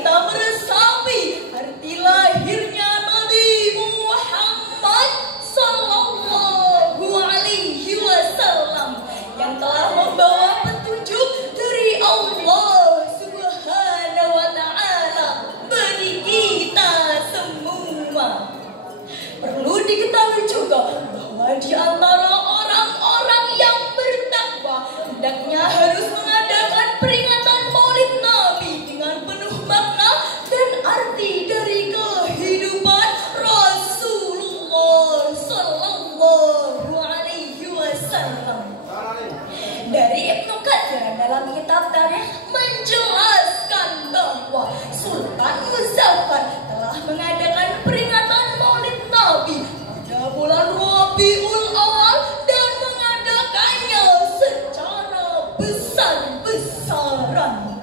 kita meresapi arti lahirnya Nabi Muhammad Sallallahu Alaihi Wasallam yang telah membawa petunjuk dari Allah Subhanahu Wa Taala bagi kita semua. Perlu diketahui juga bahwa di antara orang-orang yang bertakwa hendaknya harus mengadakan peringatan Maulid Nabi dengan penuh makna dan arti dari kehidupan Rasulullah Sallallahu Alaihi Wasallam. Dari Ibnu Katsir dalam kitab Tarikh menjelaskan bahwa Sultan Muzaffar telah mengadakan peringatan Maulid Nabi pada bulan Rabiul Awal dan mengadakannya secara besar-besaran.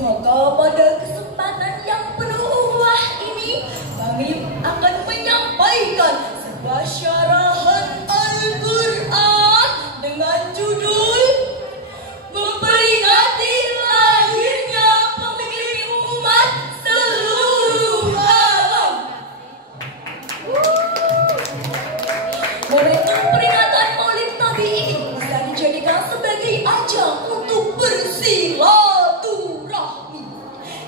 Maka pada kesempatan yang penuh ukhuwah ini kami akan menyampaikan sebuah syarahan Al-Quran dengan judul Memperingati Lahirnya Pemimpin Umat Seluruh Alam. Momentum peringatan Maulid Nabi ini bisa dijadikan sebagai ajang untuk bersilaturahmi.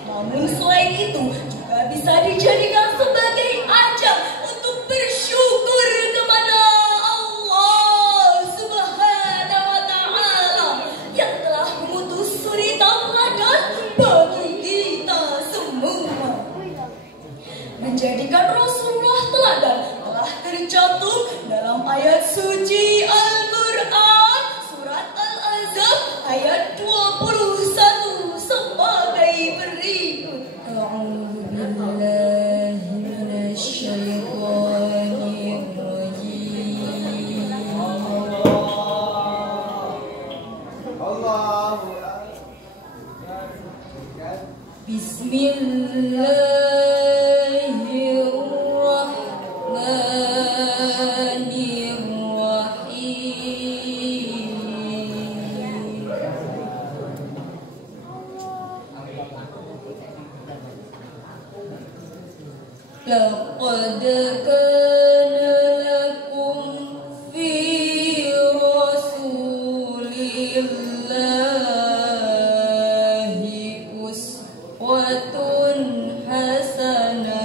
Namun selain itu juga bisa dijadikan sebagai ajang untuk bersyukur kepada Allah Subhanahu Wa Taala yang telah mengutus suri tauladan bagi kita semua. Menjadikan Rasulullah teladan telah tercantum dalam ayat suci Al-Quran surat Al-Ahzab ayat 21 sebagai berikut. لقد كان لكم في رسول الله أسوة حسنة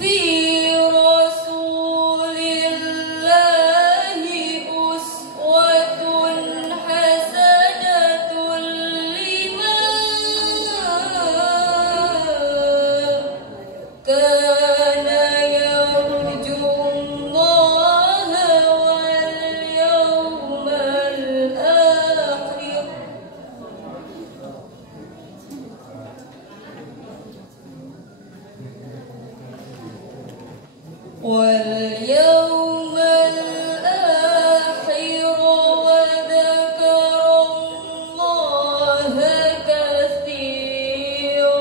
في رسول الله أسوة حسنة لمن كان يرجو الله واليوم الآخر واليوم الآخر وذكر الله كثيرا.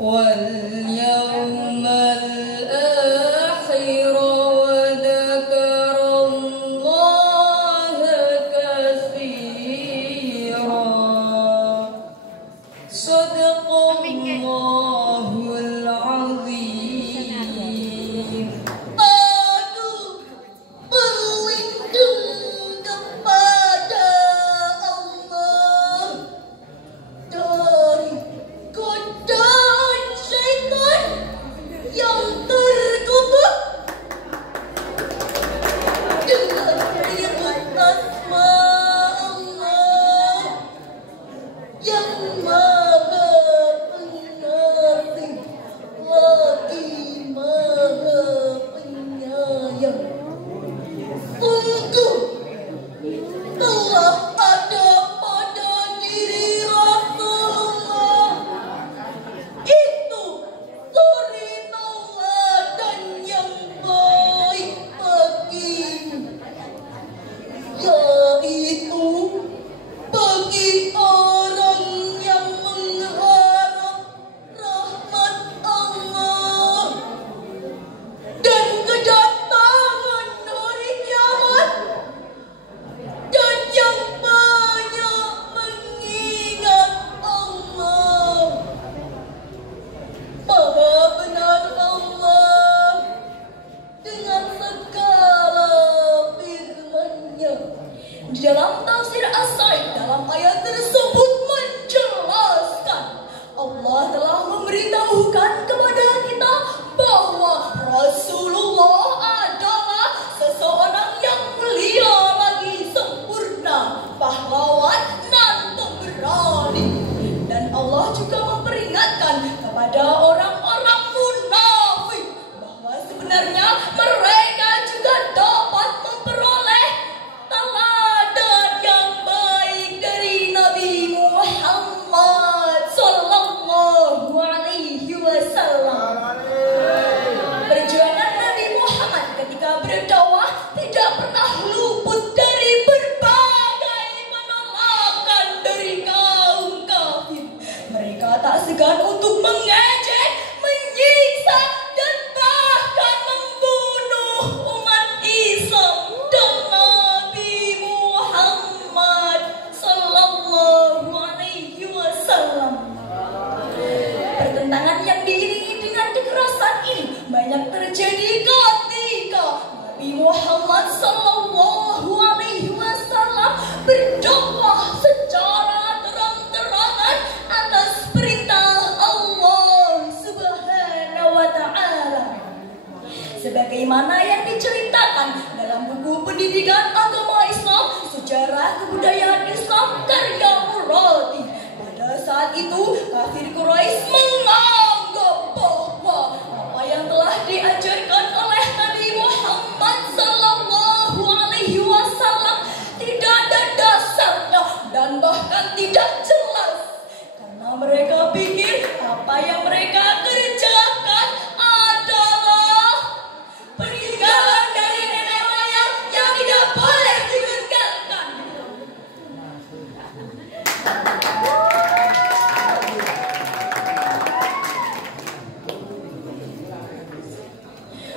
واليوم الآخر وذكر الله كثيرا. صدق الله العظيم. Aku berlindung kepada Allah dari godaan syaitan yang terkutuk dengan menyebut asma Allah yang Maha Pengasih. Mereka tak segan untuk mengejek, menyiksa, dan bahkan membunuh umat Islam dan Nabi Muhammad Sallallahu Alaihi Wasallam. Pertentangan yang diiringi dengan kekerasan ini banyak terjadi ketika Nabi Muhammad Sallallahu Alaihi Wasallam berdakwah secara terang-terangan atas perintah Allah Subhanahu wa Ta'ala. Sebagaimana yang diceritakan dalam buku pendidikan agama Islam, sejarah kebudayaan Islam karya Muradi. Pada saat itu, kafir Quraisy menganggap bahwa apa yang telah diajarkan oleh Nabi Muhammad Sallallahu Alaihi Wasallam tidak ada dasarnya dan bahkan tidak jelas. Karena mereka pikir apa yang mereka kerjakan adalah peninggalan dari nenek moyang yang tidak boleh ditinggalkan.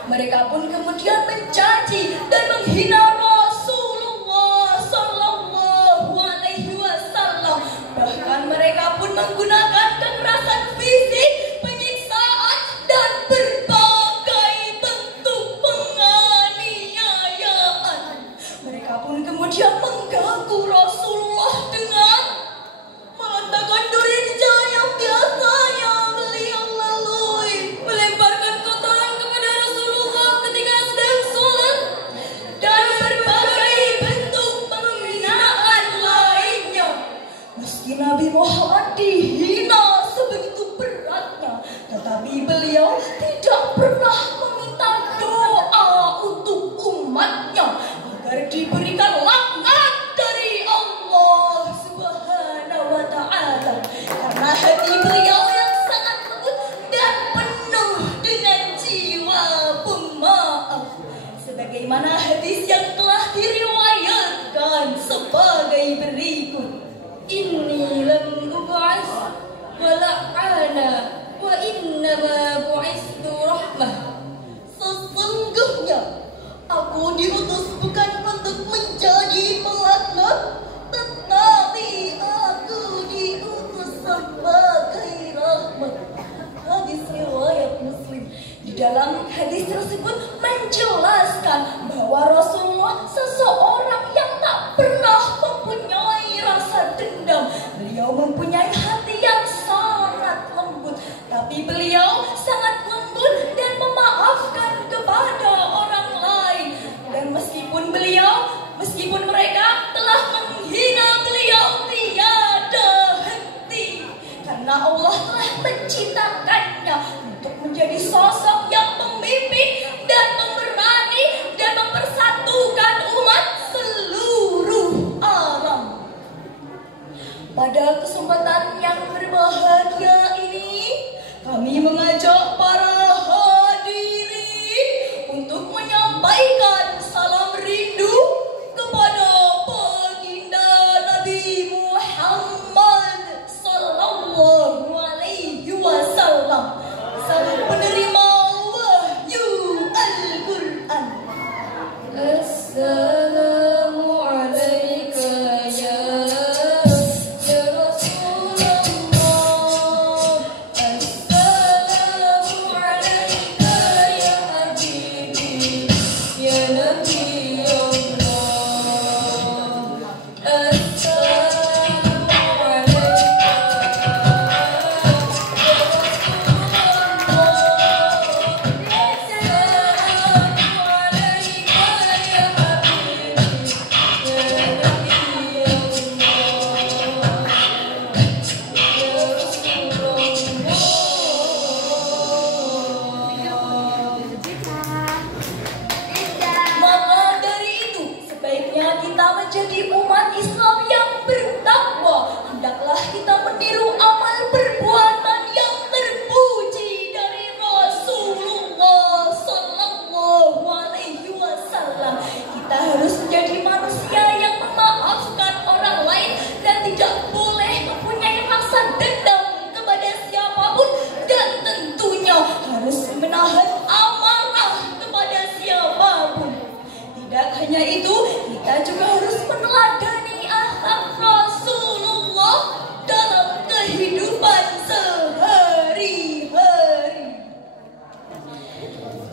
Mereka pun kemudian mencaci dan menghina Rasulullah Sallallahu Alaihi Wasallam. Bahkan mereka pun menggunakan kekerasan fisik, penyiksaan, dan berbagai bentuk penganiayaan. Mereka pun kemudian mengganggu Rasulullah dengan meletakkan durinya yang biasanya beliau lalui, melemparkan kotoran kepada Rasulullah ketika sedang sholat, dan berbagai bentuk penghinaan lainnya. Meski Nabi Muhammad dihina sebegitu beratnya, tetapi beliau tidak pernah meminta doa untuk umatnya agar diberikan laknat dari Allah Subhanahu wa Ta'ala. Karena hati beliau yang sangat lembut dan penuh dengan jiwa pemaaf. Sebagaimana hadis yang telah diriwayatkan sebagai berikut. Inni lam ub'ats wala'ana wa innama bu'istu rahmah. Sesungguhnya aku diutus bukan untuk menjadi pelaknat, tetapi aku diutus sebagai rahmat. Hadis riwayat Muslim. Di dalam hadis tersebut menjelaskan bahwa Rasulullah seseorang yang tak pernah mempunyai rasa dendam. Beliau mempunyai hati yang sangat lembut, tapi beliau sangat lembut dan memaafkan kepada orang lain. Dan meskipun mereka telah menghina beliau tiada henti, karena Allah telah menciptakannya untuk menjadi sosok yang pemimpin dan pemberani dan mempersatukan umat seluruh alam. Pada kesempatan yang berbahagia ini, kami mengajak para hadirin untuk menyampaikan salam rindu kepada baginda Nabi Muhammad Sallallahu Alaihi Wasallam, sang penerima wahyu Al-Quran. Assalamu alaika ya Rasulullah.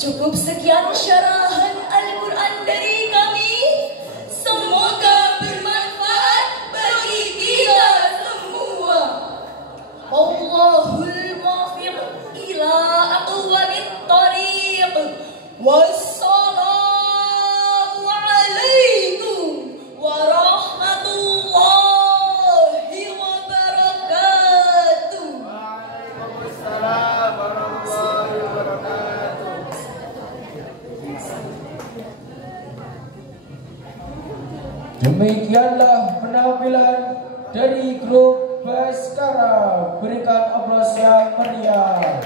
Cukup sekian syarahan Al-Quran dari kami. Semoga bermanfaat bagi kita semua. Allahul muwaffiq ila aqwamit thariq. Wassalamu alaikum warahmatullahi wabarakatuh. Waalaikumsalam warahmatullahi wabarakatuh. Demikianlah penampilan dari grup Baskara. Berikan aplaus yang meriah.